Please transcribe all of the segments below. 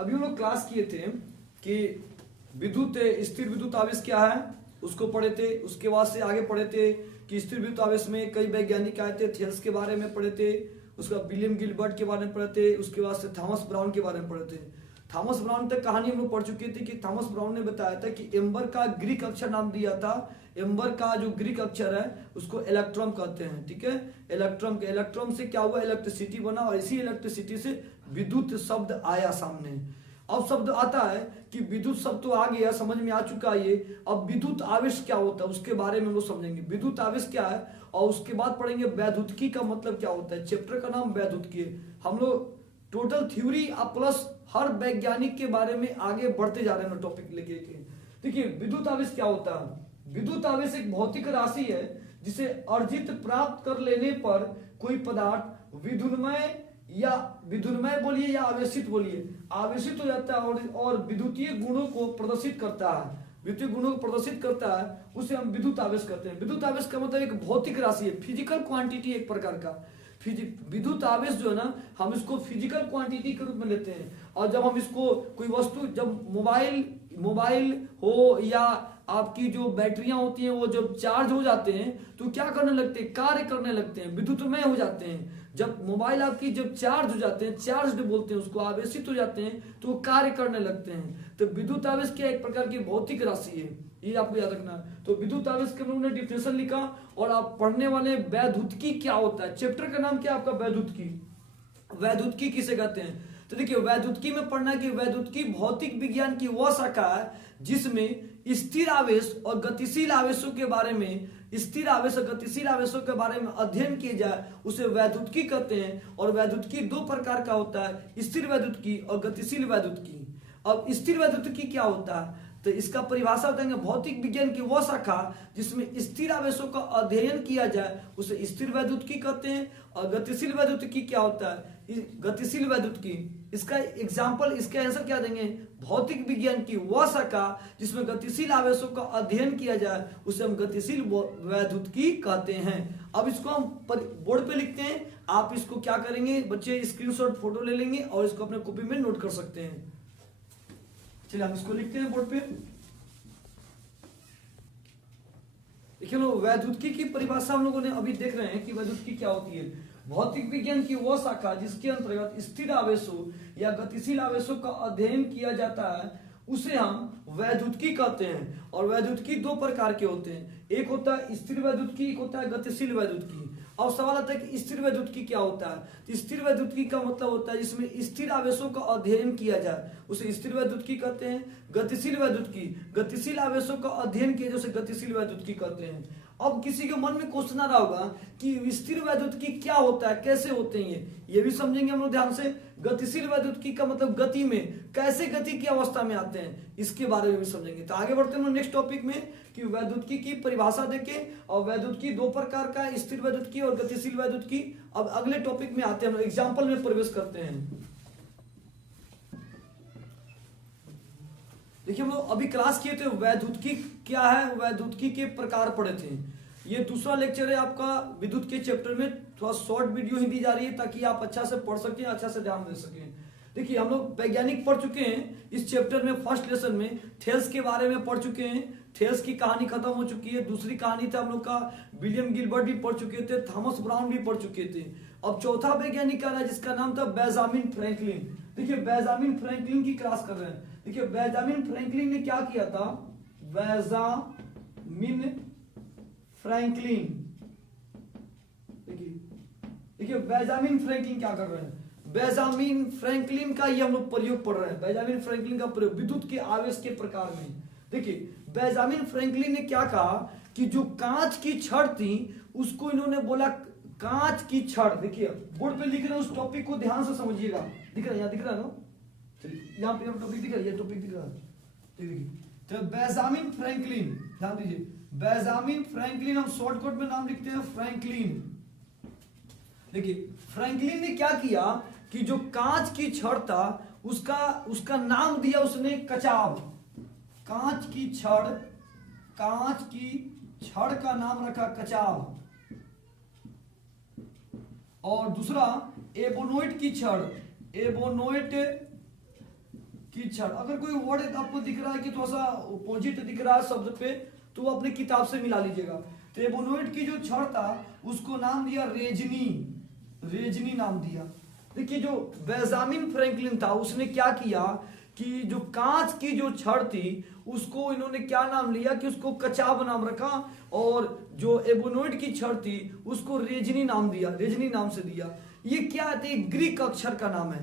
अभी हम लोग क्लास किए थे कि विद्युत स्थिर विद्युत आवेश क्या है उसको पढ़े थे। उसके बाद से आगे पढ़े थे कि स्थिर विद्युत आवेश में कई वैज्ञानिक आए थे, थेल्स के बारे में पढ़े थे, उसके बाद विलियम गिलबर्ट के बारे में पढ़े थे, उसके बाद से थॉमस ब्राउन के बारे में पढ़े थे। थॉमस ब्राउन तक कहानी हम लोग पढ़ चुके थे कि थॉमस ब्राउन ने बताया था कि एम्बर का ग्रीक अक्षर नाम दिया था। एम्बर का जो ग्रीक अक्षर है उसको इलेक्ट्रॉन कहते हैं, ठीक है। इलेक्ट्रॉन से क्या हुआ, इलेक्ट्रिसिटी बना और इसी इलेक्ट्रिसिटी से विद्युत शब्द आया सामने। अब शब्द आता है कि विद्युत शब्द तो आ गया, समझ में आ चुका है ये। अब विद्युत आवेश क्या होता है उसके बारे में हम लोग समझेंगे। विद्युत आवेश क्या है और उसके बाद पढ़ेंगे वैद्युतिकी का मतलब क्या होता है। चैप्टर का नाम वैद्युतिकी है। हम लोग टोटल थ्योरी प्लस हर वैज्ञानिक के बारे में आगे बढ़ते जा रहे हैं टॉपिक लेके। देखिए विद्युत आवेश क्या होता है। विद्युत आवेश एक भौतिक राशि है जिसे अर्जित प्राप्त कर लेने पर कोई पदार्थ विद्युन्मय बोलिए या आवेशित बोलिए, आवेशित हो जाता है और विद्युतीय गुणों को प्रदर्शित करता है। विद्युतीय गुणों को प्रदर्शित करता है उसे हम विद्युत आवेश कहते हैं। विद्युत आवेश का मतलब एक भौतिक राशि है, फिजिकल क्वांटिटी एक प्रकार का। विद्युत आवेश जो है ना, हम इसको फिजिकल क्वांटिटी के रूप में लेते हैं। और जब हम इसको कोई वस्तु, जब मोबाइल हो या आपकी जो बैटरियां होती हैं वो जब चार्ज हो जाते हैं तो क्या करने लगते हैं, कार्य करने लगते हैं, विद्युतमय हो जाते हैं। जब मोबाइल आपकी जब चार्ज हो जाते हैं, चार्ज बोलते हैं उसको, आवेशित हो जाते हैं तो वो कार्य करने लगते हैं। तो विद्युत आवेश क्या एक प्रकार की भौतिक राशि है, ये आपको याद रखना। तो विद्युत आवेश के लोगों ने डिफिनेशन लिखा और आप पढ़ने वाले वैद्युतिकी क्या होता है। चैप्टर का नाम क्या आपका, वैद्युतिकी। वैद्युतिकी किसे कहते हैं तो देखिए वैद्युतिकी में पढ़ना कि वैद्युतिकी भौतिक विज्ञान की वह शाखा है जिसमें स्थिर आवेश और गतिशील आवेशों के बारे में, स्थिर आवेश और गतिशील आवेशों के बारे में अध्ययन किया जाए उसे वैद्युतिकी कहते हैं। और वैद्युतिकी दो प्रकार का होता है, स्थिर वैद्युतिकी और गतिशील वैद्युतिकी। अब स्थिर वैद्युतिकी क्या होता है तो इसका परिभाषा बताएंगे, भौतिक विज्ञान की वह शाखा जिसमें स्थिर आवेशों का अध्ययन किया जाए उसे स्थिर वैद्युतिकी कहते हैं। और गतिशील वैद्युतिकी क्या होता है, गतिशील वैद्युतिकी, इसका एग्जाम्पल, इसका आंसर क्या देंगे, भौतिक विज्ञान की वह शाखा जिसमें गतिशील आवेशों का अध्ययन किया जाए उसे हम गतिशील वैद्युतिकी कहते हैं। अब इसको हम बोर्ड पे लिखते हैं। आप इसको क्या करेंगे बच्चे, स्क्रीनशॉट फोटो ले लेंगे और इसको अपने कॉपी में नोट कर सकते हैं। चलिए हम इसको लिखते हैं बोर्ड पे। देखिए लोग वैद्युतिकी की परिभाषा हम लोगों ने अभी देख रहे हैं कि वैद्युतिकी क्या होती है। भौतिक विज्ञान की वह शाखा जिसके अंतर्गत स्थिर आवेशों या गतिशील आवेशों का अध्ययन किया जाता है उसे हम वैद्युतिकी कहते हैं। और वैद्युतिकी दो प्रकार के होते हैं, एक होता है स्थिर वैद्युतिकी, एक होता है गतिशील वैद्युतिकी। अब सवाल आता है कि स्थिर वैद्युतिकी क्या होता है। तो स्थिर वैद्युतिकी का मतलब होता है जिसमें स्थिर आवेशों का अध्ययन किया जाए उसे स्थिर वैद्युतिकी कहते हैं। गतिशील वैद्युतिकी, गतिशील आवेशों का अध्ययन किया जाए उसे गतिशील वैद्युतिकी कहते हैं। अब किसी के मन में क्वेश्चन आ रहा होगा कि स्थिर वैद्युतिकी क्या होता है, कैसे होते हैं ये भी समझेंगे हम लोग ध्यान से। गतिशील वैद्युतिकी का मतलब गति में, कैसे गति की अवस्था में आते हैं इसके बारे में भी समझेंगे। तो आगे बढ़ते हैं नेक्स्ट टॉपिक में कि वैद्युतिकी की परिभाषा देके, और वैद्युतिकी दो प्रकार का है, स्थिर वैद्युतिकी और गतिशील वैद्युतिकी। अब अगले टॉपिक में आते हैं, हम एग्जाम्पल में प्रवेश करते हैं। देखिए हम लोग अभी क्लास किए थे वैद्युतिकी क्या है, वैद्युतिकी के प्रकार पढ़े थे। ये दूसरा लेक्चर है आपका विद्युत के चैप्टर में। थोड़ा शॉर्ट वीडियो ही दी जा रही है ताकि आप अच्छा से पढ़ सकें, अच्छा से ध्यान दे सकें। देखिए हम लोग वैज्ञानिक पढ़ चुके हैं इस चैप्टर में। फर्स्ट लेसन में थेल्स के बारे में पढ़ चुके हैं, थेल्स की कहानी खत्म हो चुकी है। दूसरी कहानी था हम लोग का विलियम गिलबर्ट भी पढ़ चुके थे, थॉमस ब्राउन भी पढ़ चुके थे। अब चौथा वैज्ञानिक आ रहा है जिसका नाम था बेंजामिन फ्रैंकलिन। देखिए बेंजामिन फ्रैंकलिन की क्लास कर रहे हैं। देखिए बेंजामिन फ्रैंकलिन ने क्या किया था, बेंजामिन फ्रैंकलिन, देखिए बेंजामिन फ्रैंकलिन क्या कर रहे हैं, बेंजामिन फ्रैंकलिन का ये हम लोग प्रयोग पढ़ रहे हैं। बेंजामिन फ्रैंकलिन का प्रयोग विद्युत के आवेश के प्रकार में। देखिए बेंजामिन फ्रैंकलिन ने क्या कहा कि जो कांच की छड़ थी उसको इन्होंने बोला कांच की छड़। देखिए बोर्ड पे लिख रहे हैं, उस टॉपिक को ध्यान से समझिएगा। दिख रहा है, यहाँ दिख रहा है ना, यहाँ पे टॉपिक दिख रहा है, ये टॉपिक दिख रहा है। देखिए तो बेंजामिन फ्रैंकलिन, ध्यान दीजिए, बेंजामिन फ्रैंकलिन, हम शॉर्टकट में नाम लिखते हैं फ्रैंकलिन। देखिए फ्रैंकलिन ने क्या किया कि जो कांच की छड़ था उसका नाम दिया उसने कचाव। कांच की छड़ का नाम रखा कचाव। और दूसरा एबोनोइट की छड़, एबोनोइट की छड़। अगर कोई वर्ड आपको दिख रहा है कि थोड़ा सा अपोजिट दिख रहा है शब्द पे, तो वो अपनी किताब से मिला लीजिएगा। तो एबोनोइड की जो छड़ था उसको नाम दिया रेजनी, रेजनी नाम दिया। देखिए जो बेंजामिन फ्रैंकलिन था उसने क्या किया कि जो कांच की जो छड़ थी उसको इन्होंने क्या नाम लिया कि उसको कचाब नाम रखा, और जो एबोनोइड की छड़ थी उसको रेजनी नाम दिया, रेजनी नाम से दिया। ये क्या है, ग्रीक अक्षर का नाम है,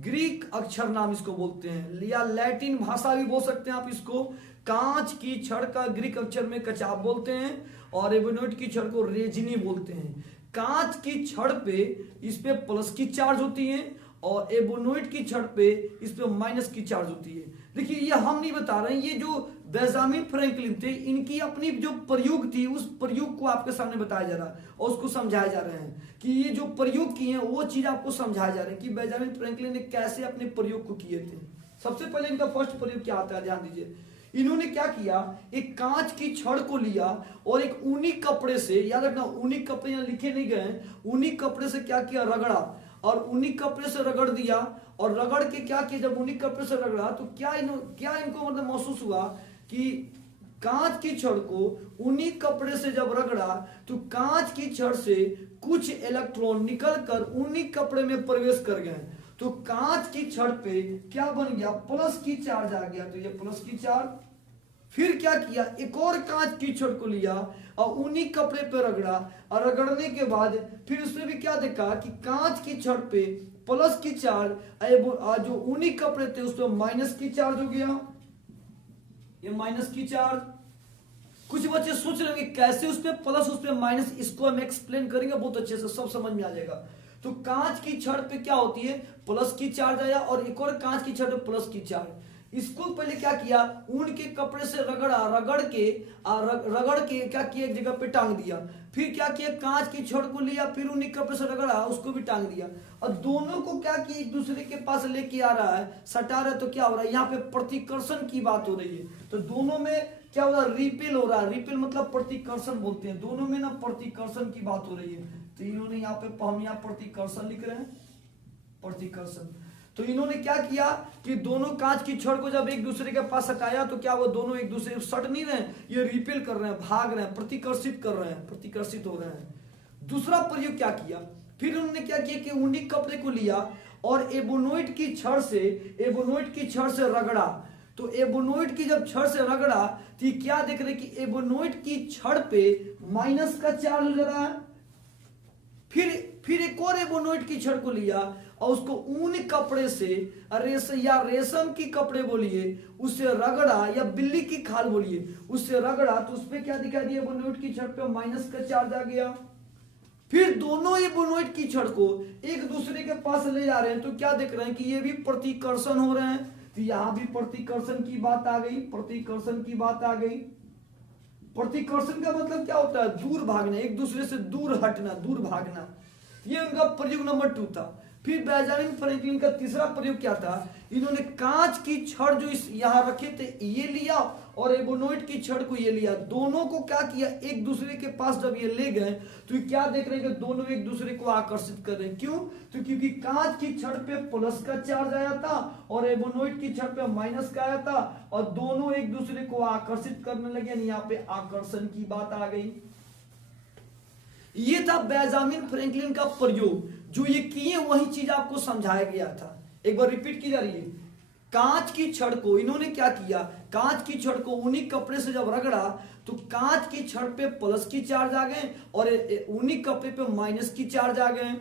ग्रीक अक्षर नाम इसको बोलते हैं, या लैटिन भाषा भी बोल सकते हैं आप इसको। कांच की छड़ का ग्रीक अक्षर में कचाब बोलते हैं और एबोनोइड की छड़ को रेजिनी बोलते हैं। कांच की छड़ पे इस पे प्लस की चार्ज होती है और एबोनोइड की छड़ पे इस पे माइनस की चार्ज होती है। देखिए ये हम नहीं बता रहे हैं, ये जो बेंजामिन फ्रैंकलिन थे इनकी अपनी जो प्रयोग थी उस प्रयोग को आपके सामने बताया जा रहा है और उसको समझाया जा रहे हैं कि ये जो प्रयोग किए हैं वो चीज आपको समझाया जा रहा है कि बेंजामिन फ्रैंकलिन ने कैसे अपने प्रयोग को किए थे। सबसे पहले इनका फर्स्ट प्रयोग क्या आता है, ध्यान दीजिए। इन्होंने क्या किया, एक कांच की छड़ को लिया और एक ऊनी कपड़े से, याद रखना ऊनी कपड़े यहाँ लिखे नहीं गए, ऊनी कपड़े से क्या किया, रगड़ा, और ऊनी कपड़े से रगड़ दिया। और रगड़ के क्या किया, जब ऊनी कपड़े से रगड़ा तो क्या इनको मतलब महसूस हुआ कि कांच की छड़ को ऊनी कपड़े से जब रगड़ा तो कांच की छड़ से कुछ इलेक्ट्रॉन निकलकर ऊनी कपड़े में प्रवेश कर गए। तो कांच की छड़ पे क्या बन गया, प्लस की चार्ज आ गया, तो ये प्लस की चार्ज। फिर क्या किया, एक और कांच की छड़ को लिया और ऊनी कपड़े पे रगड़ा, और रगड़ने के बाद फिर उसमें भी क्या देखा कि कांच की छड़ पे प्लस की चार्ज, जो ऊनी कपड़े थे उस पर माइनस की चार्ज हो गया, ये माइनस की चार्ज। कुछ बच्चे सोच रहे हैं कैसे उस पे प्लस उस पे माइनस, इसको हम एक्सप्लेन करेंगे बहुत अच्छे से, सब समझ में आ जाएगा। तो कांच की छड़ पे क्या होती है, प्लस की चार्ज आया, और एक और कांच की छड़ पे प्लस की चार्ज। इसको पहले क्या किया, ऊन के कपड़े से रगड़ा, रगड़ के क्या किया, एक जगह पे टांग दिया। फिर क्या किया, कांच की छड़ को लिया, फिर ऊनी कपड़े से रगड़ा, उसको भी टांग दिया, और दोनों को क्या किया, एक दूसरे के पास लेके आ रहा है, सटा रहा है। तो क्या हो रहा है, यहाँ पे प्रतिकर्षण की बात हो रही है। तो दोनों में क्या हो रहा है, रिपेल हो रहा है, रिपेल मतलब प्रतिकर्षण बोलते हैं, दोनों में ना प्रतिकर्षण की बात हो रही है। तो इन्होंने यहाँ पे, हम यहाँ प्रतिकर्षण लिख रहे हैं, प्रतिकर्षण। तो इन्होंने क्या किया कि दोनों कांच की छड़ को जब एक दूसरे के पास हटाया तो क्या वो दोनों एक दूसरे सट नहीं रहे, ये रिपेल कर रहे हैं, भाग रहे हैं, प्रतिकर्षित कर रहे हैं, प्रतिकर्षित हो रहे हैं। दूसरा प्रयोग क्या किया, फिर उन्होंने क्या किया कि ऊनी कपड़े को लिया और एबोनोइड की छड़ से रगड़ा। तो एबोनोइड की जब छड़ से रगड़ा तो क्या देख रहे कि एबोनोइड की छड़ पे माइनस का चार्ज लग रहा है। फिर एक और एबोनोइड की छड़ को लिया और उसको ऊन कपड़े से, या रेशम की कपड़े बोलिए, उससे रगड़ा, या बिल्ली की खाल बोलिए, उससे रगड़ा, तो उसपे क्या दिखा दिया, एबोनोइड की छड़ पे माइनस का चार्ज आ गया। फिर दोनों एबोनोइड की छड़ को एक दूसरे के पास ले जा रहे हैं, तो क्या देख रहे हैं कि ये भी प्रतिकर्षण हो रहे हैं। तो यहां भी प्रतिकर्षण की बात आ गई, प्रतिकर्षण की बात आ गई। प्रतिकर्षण का मतलब क्या होता है, दूर भागना, एक दूसरे से दूर हटना, दूर भागना। ये उनका प्रयोग नंबर 2 था। फिर बेंजामिन फ्रैंकलिन का तीसरा प्रयोग क्या था, इन्होंने कांच की छड़ जो इस यहां रखे थे ये लिया और एबोनोइड की छड़ को ये लिया, दोनों को क्या किया, एक दूसरे के पास जब ये ले गए तो क्या देख रहे हैं कि दोनों एक दूसरे को आकर्षित कर रहे हैं। क्यों, तो क्योंकि कांच की छड़ पे प्लस का चार्ज आया था और एबोनोइड की छड़ पे माइनस का आया था, और दोनों एक दूसरे को आकर्षित करने लगे। यहाँ पे आकर्षण की बात आ गई। ये था बेंजामिन फ्रैंकलिन का प्रयोग, जो ये किए वही चीज आपको समझाया गया था। एक बार रिपीट की जा रही है। कांच की छड़ को इन्होंने क्या किया, कांच की छड़ को ऊनी कपड़े से जब रगड़ा तो कांच की छड़ पे प्लस की चार्ज आ गए और ऊनी कपड़े पे माइनस की चार्ज आ गए।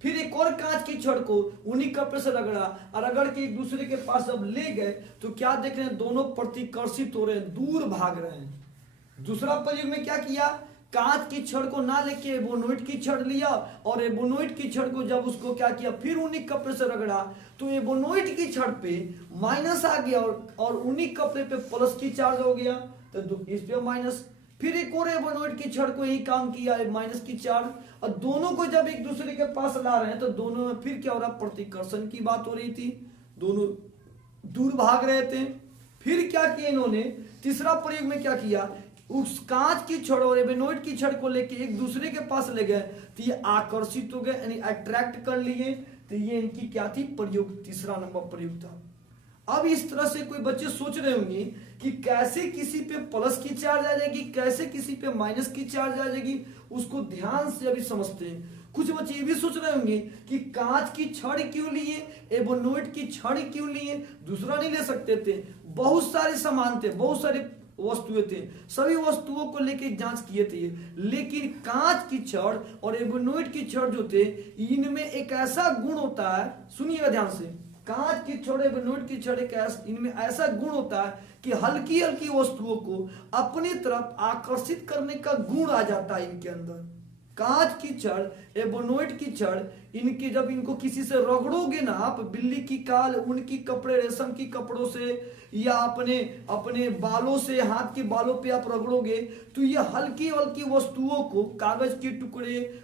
फिर एक और कांच की छड़ को ऊनी कपड़े से रगड़ा और रगड़ के एक दूसरे के पास जब ले गए तो क्या देख रहे हैं, दोनों प्रतिकर्षित हो रहे हैं, दूर भाग रहे हैं। दूसरा प्रयोग में क्या किया, कांच की छड़ को ना लेके एबोनोइड की छड़ लिया और एबोनोइड की छड़ को जब उसको क्या किया, फिर ऊनी कपड़े से रगड़ा तो एबोनोइड की छड़ पे माइनस आ गया और ऊनी कपड़े पे प्लस की चार्ज हो गया, तो इस पे माइनस। फिर एक और एबोनोइड की छड़ को यही काम किया, माइनस की चार्ज, और दोनों को जब एक दूसरे के पास ला रहे हैं तो दोनों में फिर क्या हो रहा, प्रतिकर्षण की बात हो रही थी, दोनों दूर भाग रहे थे। फिर क्या किया इन्होंने, तीसरा प्रयोग में क्या किया, उस कांच की छड़ और एबोनोइड की छड़ को लेके एक दूसरे के पास ले गए तो ये आकर्षित हो गए, यानी अट्रैक्ट कर लिए। तो ये इनकी क्या थी, प्रयोग, तीसरा नंबर प्रयोग था। अब इस तरह से कोई बच्चे सोच रहे होंगे कि कैसे किसी पे प्लस की चार्ज आ जाएगी, कैसे किसी पे माइनस की चार्ज आ जाएगी, उसको ध्यान से अभी समझते हैं। कुछ बच्चे ये भी सोच रहे होंगे कि कांच की छड़ क्यों लिए, एबोनोइट की छड़ क्यों लिए, दूसरा नहीं ले सकते थे। बहुत सारे सामान थे, बहुत सारे वस्तुएं थे, सभी वस्तुओं को लेके जांच किए थे, लेकिन कांच की छड़ और एबोनोइट की छड़ जो थे, इनमें एक ऐसा गुण होता है, सुनिएगा ध्यान से, कांच की छड़ एबोनोइट की छड़ इनमें ऐसा गुण होता है कि हल्की हल्की वस्तुओं को अपनी तरफ आकर्षित करने का गुण आ जाता है इनके अंदर। कांच की छड़, एबोनोइट की छड़, इनके जब इनको किसी से रगड़ोगे ना आप, बिल्ली की काल, उनकी कपड़े, रेशम की कपड़ों से या अपने अपने बालों से, हाथ के बालों पे आप रगड़ोगे तो ये हल्की हल्की वस्तुओं को, कागज के टुकड़े,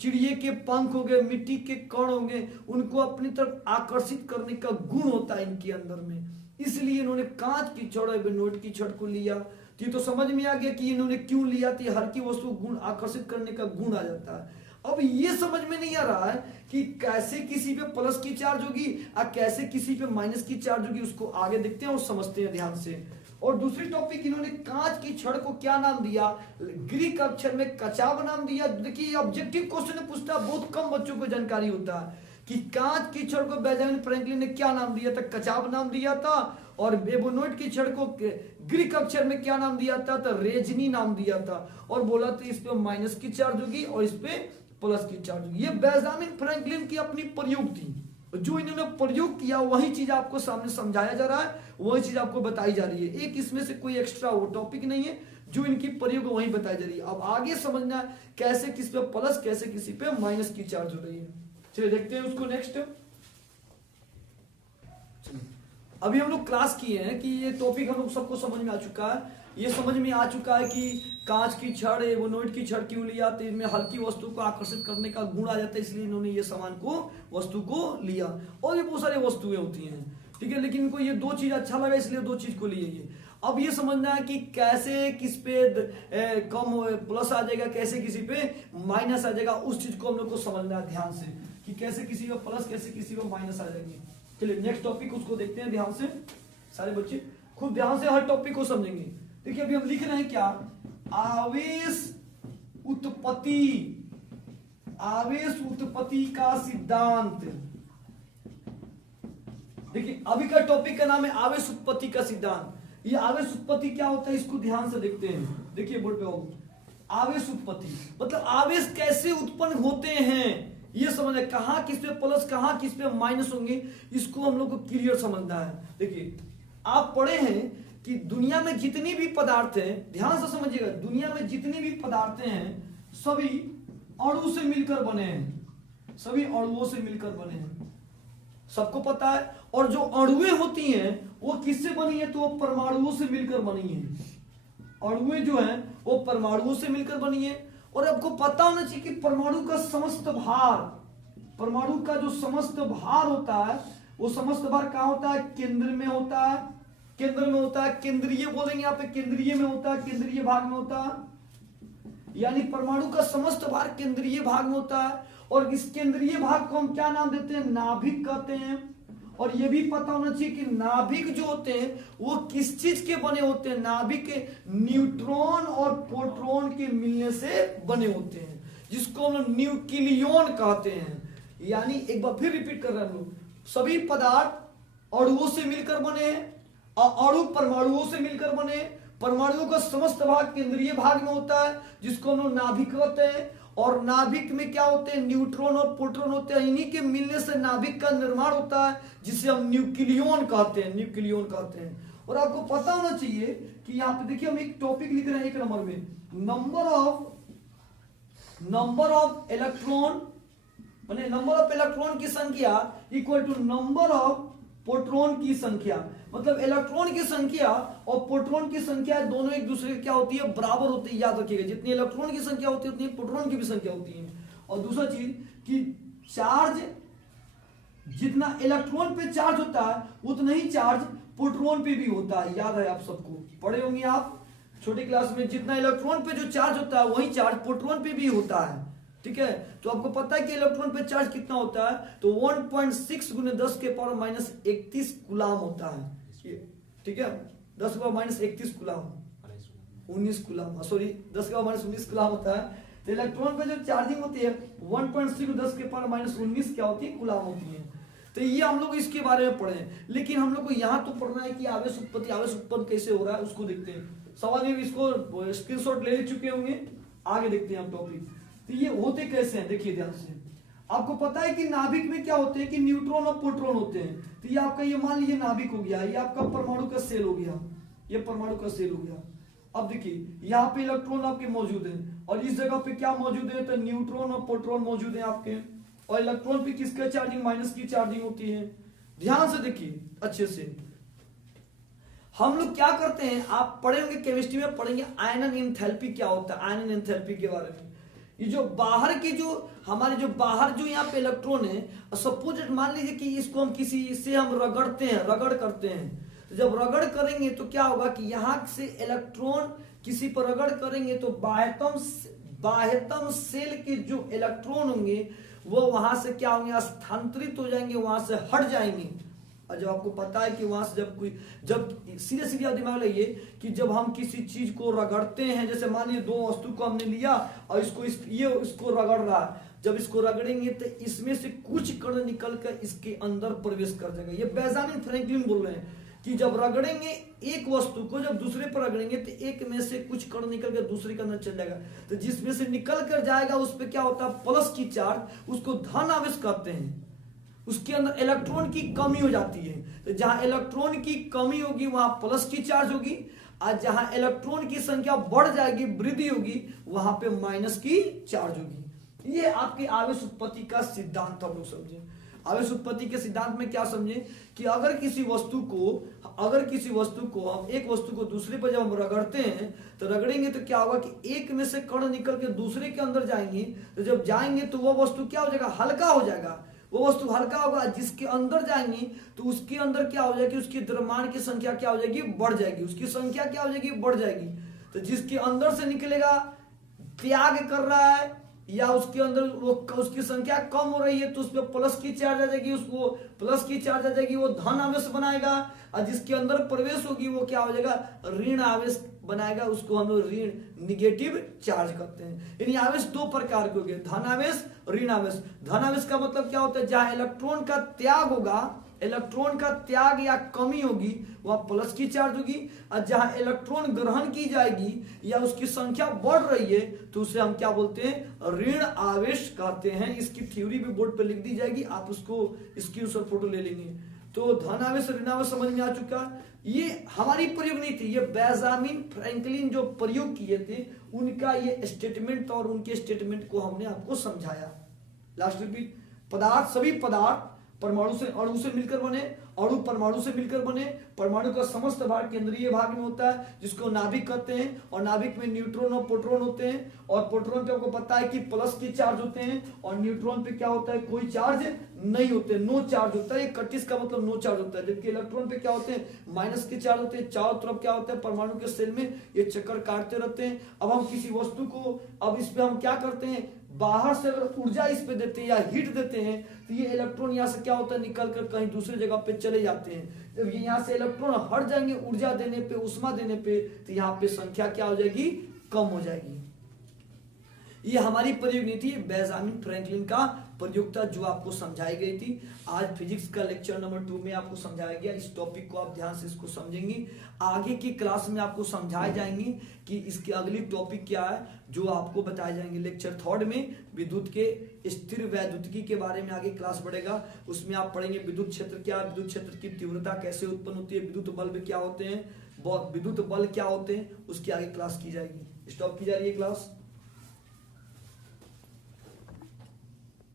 चिड़िए के पंख हो गए, मिट्टी के कण होंगे, उनको अपनी तरफ आकर्षित करने का गुण होता है इनके अंदर में। इसलिए इन्होंने कांच की छड़, एबोनोइट की छड़ को लिया। तो समझ में आ गया कि इन्होंने क्यों लिया, थी हर की वस्तु गुण आकर्षित करने का गुण आ जाता है। अब ये समझ में नहीं आ रहा है कि कैसे किसी पे प्लस की चार्ज होगी और कैसे किसी पे माइनस की चार्ज होगी, उसको आगे देखते हैं और समझते हैं ध्यान से। और दूसरी टॉपिक, इन्होंने कांच की छड़ को क्या नाम दिया, ग्रीक अक्षर में कचाब नाम दिया। देखिए ऑब्जेक्टिव क्वेश्चन पूछता है, बहुत कम बच्चों को जानकारी होता है कि कांच की छड़ को बेंजामिन फ्रैंकलिन ने क्या नाम दिया था, कचाब नाम दिया था। और एबोनोइट की छड़ को ग्रीक अक्षर में क्या नाम दिया था, तो रेजनी नाम दिया था, और बोला था इस पे माइनस की चार्ज होगी और इस पे प्लस की चार्ज होगी। ये बेंजामिन फ्रैंकलिन की अपनी प्रयोग थी, जो इन्होंने प्रयोग किया वही चीज आपको सामने समझाया जा रहा है, वही चीज आपको बताई जा रही है। एक इसमें से कोई एक्स्ट्रा वो टॉपिक नहीं है, जो इनकी प्रयोग वही बताई जा रही है। अब आगे समझना कैसे किस पे प्लस, कैसे किसी पे माइनस की चार्ज हो रही है। चलिए देखते हैं उसको नेक्स्ट। अभी हम लोग क्लास किए हैं कि ये टॉपिक हम लोग सबको समझ में आ चुका है। ये समझ में आ चुका है कि कांच की छड़, एबोनोइट की छड़ क्यों लिया, तो इनमें हल्की वस्तु को आकर्षित करने का गुण आ जाता है, इसलिए इन्होंने ये सामान को, वस्तु को लिया। और ये बहुत सारी वस्तुएं होती हैं, ठीक है, लेकिन इनको ये दो चीज अच्छा लगा इसलिए दो चीज को लिए ये। अब ये समझना है कि कैसे किस पे कम प्लस आ जाएगा, कैसे किसी पे माइनस आ जाएगा, उस चीज को हम लोग को समझना है ध्यान से, कि कैसे किसी को प्लस, कैसे किसी को माइनस आ जाएंगे। चलिए नेक्स्ट टॉपिक उसको देखते हैं ध्यान से। सारे बच्चे खूब ध्यान से हर टॉपिक को समझेंगे। देखिए अभी हम लिख रहे हैं क्या, आवेश उत्पत्ति, आवेश उत्पत्ति का सिद्धांत। देखिए अभी का टॉपिक का नाम है आवेश उत्पत्ति का सिद्धांत। ये आवेश उत्पत्ति क्या होता है इसको ध्यान से देखते हैं। देखिए बोर्ड पे हो, आवेश उत्पत्ति मतलब आवेश कैसे उत्पन्न होते हैं, ये समझना, कहां किस पे प्लस, कहां किस पे माइनस होंगे, इसको हम लोग को क्लियर समझना है। देखिए आप पढ़े हैं कि दुनिया में जितनी भी पदार्थ हैं, ध्यान से समझिएगा, दुनिया में जितनी भी पदार्थ हैं सभी अणु से मिलकर बने हैं, सभी अणुओं से मिलकर बने हैं, सबको पता है। और जो अणुएं होती हैं वो किससे बनी है, तो वो परमाणुओं से मिलकर बनी है। अणुएं जो हैं वो परमाणुओं से मिलकर बनी है। और आपको पता होना चाहिए कि परमाणु का समस्त भार, परमाणु का जो समस्त भार होता है, वो समस्त भार कहां होता है, केंद्र में होता है, केंद्र में होता है, केंद्रीय बोलेंगे यहाँ पे, केंद्रीय में होता है, केंद्रीय भाग में होता है। यानी परमाणु का समस्त भार केंद्रीय भाग में होता है। और इस केंद्रीय भाग को हम क्या नाम देते हैं, नाभिक कहते हैं। और ये भी पता होना चाहिए कि नाभिक जो होते हैं वो किस चीज के बने होते हैं, नाभिक के न्यूट्रॉन और प्रोटॉन के मिलने से बने होते हैं, जिसको हम लोग न्यूक्लियन कहते हैं। यानी एक बार फिर रिपीट कर रहे हैं हम लोग, सभी पदार्थ अणुओं से मिलकर बने हैं और अणु परमाणुओं से मिलकर बने। परमाणुओं का समस्त भाग केंद्रीय भाग में होता है, जिसको हम लोग नाभिक कहते हैं। और नाभिक में क्या होते हैं, न्यूट्रॉन और प्रोटॉन होते हैं, इन्हीं के मिलने से नाभिक का निर्माण होता है, जिसे हम न्यूक्लियन कहते हैं, न्यूक्लियन कहते हैं। और आपको पता होना चाहिए कि यहाँ पे देखिए हम एक टॉपिक लिख रहे हैं, एक नंबर में, नंबर ऑफ इलेक्ट्रॉन, माने नंबर ऑफ इलेक्ट्रॉन की संख्या equal to number of proton की संख्या। मतलब इलेक्ट्रॉन की संख्या और प्रोटॉन की संख्या दोनों एक दूसरे की क्या होती है, बराबर होती है। याद रखिएगा, जितनी इलेक्ट्रॉन की संख्या होती है उतनी प्रोटॉन की भी संख्या होती है। और दूसरा चीज कि चार्ज, जितना इलेक्ट्रॉन पे चार्ज होता है उतना ही चार्ज प्रोटॉन पे भी होता है। याद है आप सबको, पढ़े होंगे आप छोटी क्लास में, जितना इलेक्ट्रॉन पे जो चार्ज होता है वही चार्ज प्रोटॉन पे भी होता है। ठीक है, तो आपको पता है कि इलेक्ट्रॉन पे चार्ज कितना होता है, तो 1.6 गुने 10 के पावर माइनस 31 कूलाम होता है। ठीक है, 10 के power minus 31 coulomb, 19 coulomb, sorry 10 के पावर माइनस 19 कूलाम होता है। तो इलेक्ट्रॉन पे जो चार्जिंग होती है 1.6 10 के पावर माइनस 19 क्या होती है, कूलाम होती है। तो ये हम लोग इसके बारे में पढ़े, लेकिन हम लोग को यहाँ तो पढ़ना है कि आवेश उत्पत्ति, आवेश उत्पन्न कैसे हो रहा है उसको देखते हैं। सवाल में इसको स्क्रीनशॉट ले चुके होंगे, आगे देखते हैं हम टॉपिक। तो ये होते कैसे हैं, देखिए ध्यान से। आपको पता है कि नाभिक में क्या होते हैं कि न्यूट्रॉन और प्रोटॉन होते हैं। तो ये आपका, ये मान लीजिए नाभिक हो गया, ये आपका परमाणु का सेल हो गया, ये परमाणु का सेल हो गया। अब देखिए यहाँ पे इलेक्ट्रॉन आपके मौजूद हैं, और इस जगह पे क्या मौजूद है, तो न्यूट्रॉन और प्रोटॉन मौजूद है आपके। और इलेक्ट्रॉन पे किसका चार्जिंग, माइनस की चार्जिंग होती है। ध्यान से देखिए अच्छे से। हम लोग क्या करते हैं, आप पढ़े होंगे केमिस्ट्री में, पढ़ेंगे आयनन एंथैल्पी क्या होता है, आयनन एंथैल्पी के बारे में। ये जो बाहर की जो हमारे जो बाहर जो यहाँ पे इलेक्ट्रॉन है, सपोज मान लीजिए कि इसको हम किसी से हम रगड़ते हैं, रगड़ करते हैं, तो जब रगड़ करेंगे तो क्या होगा कि यहाँ से इलेक्ट्रॉन किसी पर रगड़ करेंगे तो बाह्यतम सेल के जो इलेक्ट्रॉन होंगे वो वहां से क्या होंगे, स्थानांतरित हो जाएंगे, वहां से हट जाएंगे। और जब आपको पता है कि वहां से जब सीधे सीधे आप दिमाग लगाइए कि जब हम किसी चीज को रगड़ते हैं, जैसे मान लीजिए दो वस्तु को हमने लिया और इसको रगड़ रहा है, जब इसको रगड़ेंगे तो इसमें से कुछ कण निकल कर इसके अंदर प्रवेश कर जाएगा। ये बेंजामिन फ्रैंकलिन बोल रहे हैं कि जब रगड़ेंगे एक वस्तु को, जब दूसरे पर रगड़ेंगे तो एक में से कुछ कण निकल कर दूसरे के अंदर चल जाएगा। तो जिसमें से निकल कर जाएगा उस पर क्या होता है, प्लस की चार्ज, उसको धन आवेश कहते हैं। उसके अंदर इलेक्ट्रॉन की कमी हो जाती है। तो जहां इलेक्ट्रॉन की कमी होगी वहां प्लस की चार्ज होगी, और जहां इलेक्ट्रॉन की संख्या बढ़ जाएगी, वृद्धि होगी, वहां पे माइनस की चार्ज होगी। ये आपके आवेश उत्पत्ति का सिद्धांत हम लोग समझे। आवेश उत्पत्ति के सिद्धांत में क्या समझे कि अगर किसी वस्तु को हम एक वस्तु को दूसरे पर जब हम रगड़ते हैं तो रगड़ेंगे तो क्या होगा कि एक में से कण निकल के दूसरे के अंदर जाएंगे। तो जब जाएंगे तो वो वस्तु क्या हो जाएगा, हल्का हो जाएगा। वो वस्तु हल्का होगा, जिसके अंदर जाएंगे तो उसके अंदर क्या हो जाएगी, उसकी द्रव्यमान की संख्या क्या हो जाएगी, बढ़ जाएगी। उसकी संख्या क्या हो जाएगी, बढ़ जाएगी। तो जिसके अंदर से निकलेगा त्याग कर रहा है या उसके अंदर वो उसकी संख्या कम हो रही है तो उस पर प्लस की चार्ज आ जाएगी, उसको प्लस की चार्ज आ जाएगी, वो धन आवेश बनाएगा। और जिसके अंदर प्रवेश होगी वो क्या हो जाएगा, ऋण आवेश बनाएगा, उसको हम लोग ऋण निगेटिव चार्ज करते हैं। यानी आवेश दो प्रकार के हो गए, धन आवेश, ऋण आवेश। धन आवेश का मतलब क्या होता है, जहां इलेक्ट्रॉन का त्याग होगा, इलेक्ट्रॉन का त्याग या कमी होगी वह प्लस की चार्ज होगी। और जहां इलेक्ट्रॉन ग्रहण की जाएगी या उसकी संख्या बढ़ रही है तो उसे हम क्या बोलते हैं, ऋण आवेश कहते हैं। इसकी थ्योरी भी बोर्ड पर लिख दी जाएगी, आप उसको स्क्रीनशॉट फोटो ले लेंगे। तो धन आवेश, ऋण आवेश समझ में आ चुका। ये हमारी प्रयोग नहीं थी, ये बेंजामिन फ्रैंकलिन जो प्रयोग किए थे उनका ये स्टेटमेंट, और उनके स्टेटमेंट को हमने आपको समझाया। लास्ट रिपीट, पदार्थ, सभी पदार्थ परमाणु से, अणु से मिलकर बने, अणु परमाणु से मिलकर बने। परमाणु का समस्त भाग केंद्रीय भाग में होता है जिसको नाभिक कहते हैं, और नाभिक में न्यूट्रॉन और प्रोटॉन होते हैं। और प्रोटॉन पे आपको पता है कि प्लस की चार्ज होते हैं, और न्यूट्रॉन पे क्या होता है, कोई चार्ज नहीं होते, नो चार्ज होता है। कटिस का मतलब नो चार्ज होता है। जबकि इलेक्ट्रॉन पे क्या होते हैं, माइनस के चार्ज होते हैं। चारों तरफ क्या होता है, परमाणु के सेल में ये चक्कर काटते रहते हैं। अब हम किसी वस्तु को, अब इस पे हम क्या करते हैं, बाहर से अगर ऊर्जा इस पे देते हैं या हीट देते हैं तो ये इलेक्ट्रॉन यहाँ से क्या होता है, निकल कर कहीं दूसरी जगह पे चले जाते हैं। जब ये यहाँ से इलेक्ट्रॉन हट जाएंगे ऊर्जा देने पे, उष्मा देने पे, तो यहाँ पे संख्या क्या हो जाएगी, कम हो जाएगी। ये हमारी प्रयोग नहीं थी, बेंजामिन फ्रैंकलिन का प्रयोग था जो आपको समझाई गई थी। आज फिजिक्स का लेक्चर नंबर 2 में आपको समझाया गया। इस टॉपिक को आप ध्यान से इसको समझेंगे। आगे की क्लास में आपको समझाए जाएंगे कि इसकी अगली टॉपिक क्या है, जो आपको बताए जाएंगे। लेक्चर 3 में विद्युत के स्थिर वैद्युतिकी के बारे में आगे क्लास बढ़ेगा। उसमें आप पढ़ेंगे विद्युत क्षेत्र क्या, विद्युत क्षेत्र की तीव्रता कैसे उत्पन्न होती है, विद्युत बल्ब क्या होते हैं, विद्युत बल क्या होते हैं, उसकी आगे क्लास की जाएगी। स्टॉप की जा रही है क्लास।